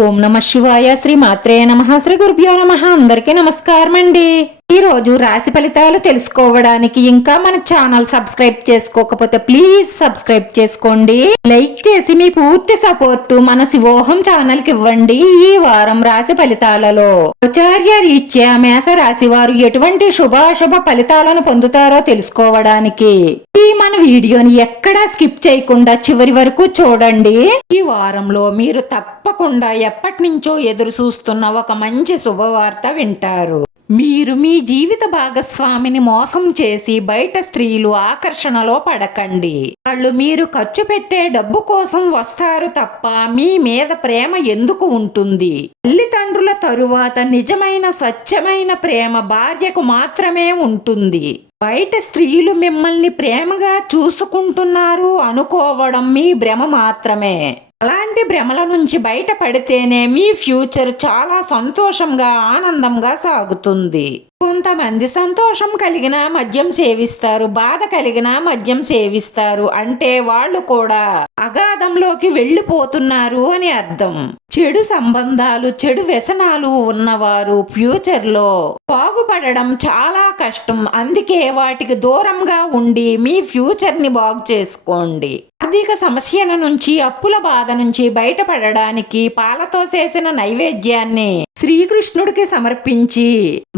ఓం నమ శివాయ శ్రీ మాత్రే నమ. శ్రీ గురుభ్యో నమ. అందరికీ నమస్కారం అండి ఈ రోజు రాశి ఫలితాలు తెలుసుకోవడానికి ఇంకా మన ఛానల్ సబ్స్క్రైబ్ చేసుకోకపోతే ప్లీజ్ సబ్స్క్రైబ్ చేసుకోండి. లైక్ చేసి మీ పూర్తి సపోర్ట్ మన శివోహం ఛానల్కి ఇవ్వండి ఈ వారం రాశి ఫలితాలలో. ఆచార్య రీత్యా మేష రాశి వారు ఎటువంటి శుభాశుభ ఫలితాలను పొందుతారో తెలుసుకోవడానికి. ఈ వీడియోని ఎక్కడా స్కిప్ చేయకుండా చివరి వరకు చూడండి. ఈ వారంలో మీరు తప్పకుండా ఎప్పటి నుంచో ఎదురు చూస్తున్న ఒక మంచి శుభవార్త వింటారు. మీరు మీ జీవిత భాగస్వామిని మోసం చేసి బయట స్త్రీలు ఆకర్షణలో పడకండి. వాళ్ళు మీరు ఖర్చు పెట్టే డబ్బు కోసం వస్తారు తప్ప మీ మీద ప్రేమ ఎందుకు ఉంటుంది? తల్లిదండ్రుల తరువాత నిజమైన స్వచ్ఛమైన ప్రేమ భార్యకు మాత్రమే ఉంటుంది. బయట స్త్రీలు మిమ్మల్ని ప్రేమగా చూసుకుంటున్నారు అనుకోవడం మీ భ్రమ మాత్రమే. అలాంటి భ్రమల నుంచి బయటపడితేనే మీ ఫ్యూచర్ చాలా సంతోషంగా ఆనందంగా సాగుతుంది. కొంతమంది సంతోషం కలిగిన మద్యం సేవిస్తారు బాధ కలిగిన మద్యం సేవిస్తారు అంటే వాళ్ళు కూడా అగాధంలోకి వెళ్ళిపోతున్నారు అని అర్థం. చెడు సంబంధాలు చెడు వ్యసనాలు ఉన్నవారు ఫ్యూచర్లో బాగుపడడం చాలా కష్టం. అందుకే వాటికి దూరంగా ఉండి మీ ఫ్యూచర్ని బాగు చేసుకోండి. ఆర్థిక సమస్యల నుంచి అప్పుల బాధ నుంచి బయటపడడానికి పాలతో చేసిన నైవేద్యాన్ని శ్రీకృష్ణుడికి సమర్పించి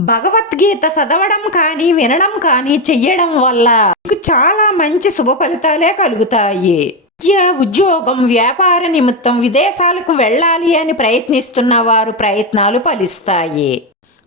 భగవద్గీత చదవడం కానీ వినడం కానీ చెయ్యడం వల్ల మీకు చాలా మంచి శుభ ఫలితాలే కలుగుతాయి. విద్య ఉద్యోగం వ్యాపార నిమిత్తం విదేశాలకు వెళ్ళాలి అని ప్రయత్నిస్తున్న వారు ప్రయత్నాలు ఫలిస్తాయి.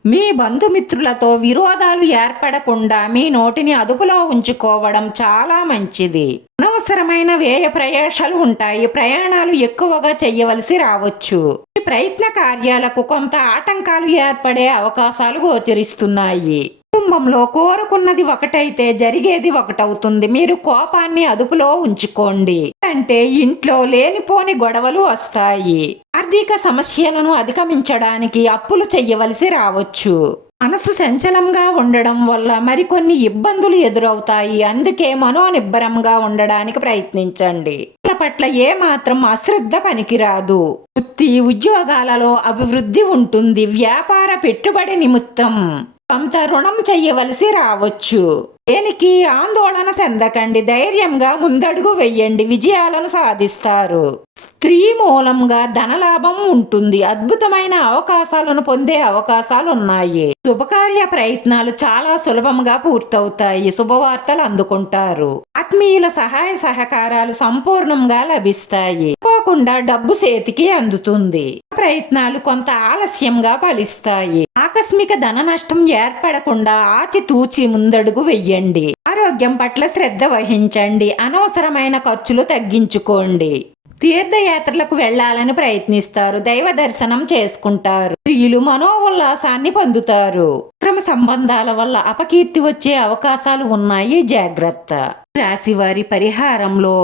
మీ బంధుమిత్రులతో విరోధాలు ఏర్పడకుండా మీ నోటిని అదుపులో ఉంచుకోవడం చాలా మంచిది. అనవసరమైన వ్యయ ప్రయాసాలు ఉంటాయి. ప్రయాణాలు ఎక్కువగా చేయవలసి రావచ్చు. ఈ ప్రయత్న కార్యాలకు కొంత ఆటంకాలు ఏర్పడే అవకాశాలు గోచరిస్తున్నాయి. కుటుంబంలో కోరుకున్నది ఒకటైతే జరిగేది ఒకటవుతుంది. మీరు కోపాన్ని అదుపులో ఉంచుకోండి. అంటే ఇంట్లో లేనిపోని గొడవలు వస్తాయి. ఆర్థిక సమస్యలను అధిగమించడానికి అప్పులు చెయ్యవలసి రావచ్చు. మనసు సంచలంగా ఉండడం వల్ల మరికొన్ని ఇబ్బందులు ఎదురవుతాయి. అందుకే మనోనిబ్బరంగా ఉండడానికి ప్రయత్నించండి. పట్ల ఏమాత్రం అశ్రద్ధ పనికిరాదు. వృత్తి ఉద్యోగాలలో అభివృద్ధి ఉంటుంది. వ్యాపార పెట్టుబడి నిమిత్తం కొంత రుణం చెయ్యవలసి రావచ్చు. దేనికి ఆందోళన చెందకండి ధైర్యంగా ముందడుగు వెయ్యండి విజయాలను సాధిస్తారు. స్త్రీ మూలంగా ధనలాభం ఉంటుంది అద్భుతమైన అవకాశాలను పొందే అవకాశాలు ఉన్నాయి శుభకార్య ప్రయత్నాలు చాలా సులభంగా పూర్తవుతాయి శుభవార్తలు అందుకుంటారు. ఆత్మీయుల సహాయ సహకారాలు సంపూర్ణంగా లభిస్తాయి. అనుకోకుండా డబ్బు చేతికి అందుతుంది. ప్రయత్నాలు కొంత ఆలస్యంగా ఫలిస్తాయి. ఆకస్మిక ధన నష్టం ఏర్పడకుండా ఆచితూచి ముందడుగు వెయ్యండి ఆరోగ్యం పట్ల శ్రద్ధ వహించండి. అనవసరమైన ఖర్చులు తగ్గించుకోండి. తీర్థయాత్రలకు వెళ్ళాలని ప్రయత్నిస్తారు. దైవ దర్శనం చేసుకుంటారు. స్త్రీలు మనోల్లాసాన్ని పొందుతారు. క్రమ సంబంధాల వల్ల అపకీర్తి వచ్చే అవకాశాలు ఉన్నాయి. జాగ్రత్త. రాశివారి పరిహారంలో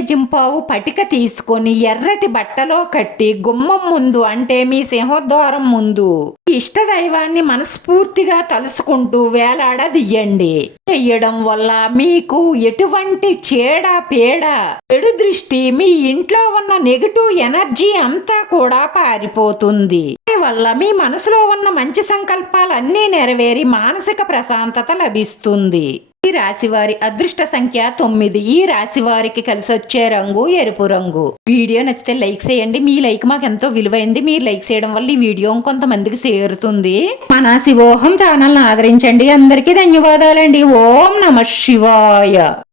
జింపావు పటిక తీసుకొని ఎర్రటి బట్టలో కట్టి గుమ్మం ముందు అంటే మీ సింహద్వారం ముందు మీ ఇష్ట దైవాన్ని మనస్ఫూర్తిగా తలుసుకుంటూ వేలాడదియ్యండి చెయ్యడం వల్ల మీకు ఎటువంటి చేడ పేడ చెడు దృష్టి మీ ఇంట్లో ఉన్న నెగటివ్ ఎనర్జీ అంతా కూడా పారిపోతుంది. వల్ల మీ మనసులో ఉన్న మంచి సంకల్పాలన్నీ నెరవేరి మానసిక ప్రశాంతత లభిస్తుంది. ఈ రాశివారి అదృష్ట సంఖ్య తొమ్మిది. ఈ రాశి వారికి కలిసి వచ్చే రంగు ఎరుపు రంగు. వీడియో నచ్చితే లైక్ చేయండి. మీ లైక్ మాకు ఎంతో విలువైంది. మీరు లైక్ చేయడం వల్ల ఈ వీడియో కొంతమందికి చేరుతుంది. మన శివోహం ఛానల్ ఆదరించండి. అందరికీ ధన్యవాదాలండి. ఓం నమ శివాయ.